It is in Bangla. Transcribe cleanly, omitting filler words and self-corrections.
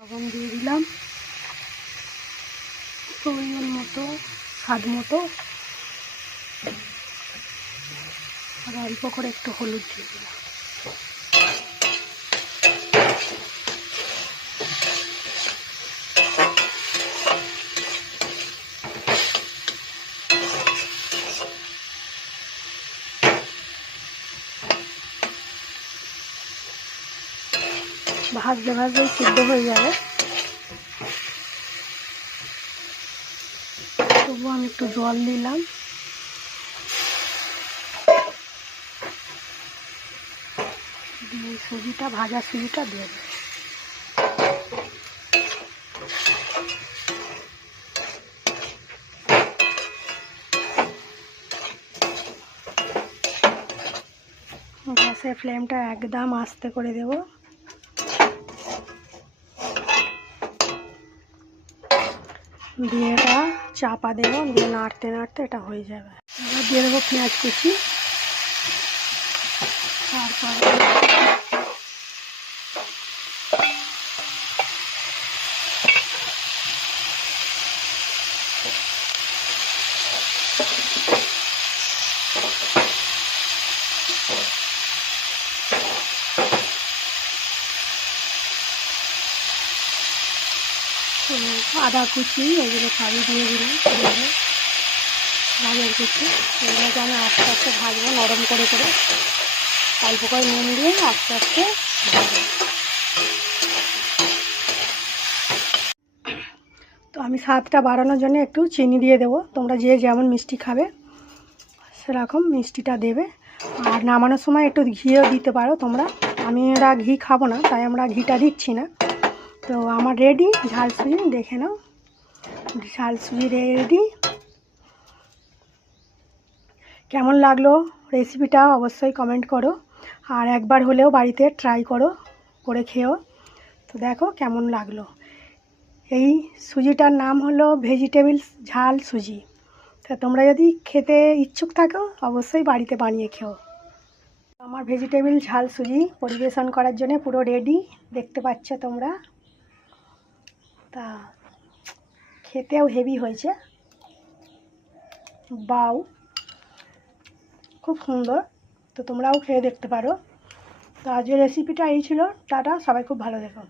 লবণ দিয়ে দিলাম পরিমাণ মতো, স্বাদ মতো, আর অল্প করে একটু হলুদ দিয়ে দিলাম। ভাজতে ভাজতে সিদ্ধ হয়ে যাবে, তবু আমি একটু জল দিলাম। দিয়ে সুজিটা, ভাজা সুজিটা দিয়ে দেব। গ্যাসের ফ্লেমটা একদম আস্তে করে দেব। দিয়ে এটা চাপা দেবো, দিয়ে নাড়তে নাড়তে এটা হয়ে যাবে। এবার দিয়ে দেবো পেঁয়াজ কুচি, তারপরে আদা কুচি, এগুলো সবই দিয়ে দিলাম। গাজর কুচি, এগুলোকে আমি আস্তে আস্তে ভাজবো নরম করে করে, অল্প করে নুন দিয়ে আস্তে আস্তে ভাজবো। তো আমি স্বাদটা বাড়ানোর জন্য একটু চিনি দিয়ে দেবো। তোমরা যে যেমন মিষ্টি খাবে সেরকম মিষ্টিটা দেবে। আর নামানোর সময় একটু ঘিও দিতে পারো তোমরা। আমরা ঘি খাবো না, তাই আমরা ঘিটা দিচ্ছি না। তো আমার রেডি ঝাল সুজি, দেখে নাও ঝাল সুজি রেডি। কেমন লাগলো রেসিপিটা অবশ্যই কমেন্ট করো, আর একবার হলেও বাড়িতে ট্রাই করো, করে খেও। তো দেখো কেমন লাগলো। এই সুজিটার নাম হলো ভেজিটেবলস ঝাল সুজি। তা তোমরা যদি খেতে ইচ্ছুক থাকো অবশ্যই বাড়িতে বানিয়ে খেও। আমার ভেজিটেবল ঝাল সুজি পরিবেশন করার জন্য পুরো রেডি, দেখতে পাচ্ছ তোমরা। তা খেতেও হেভি হয়েছে, বাউ, খুব সুন্দর। তো তোমরাও খেয়ে দেখতে পারো। তো আজকের রেসিপিটা এই ছিল। টাটা, সবাই খুব ভালো থেকো।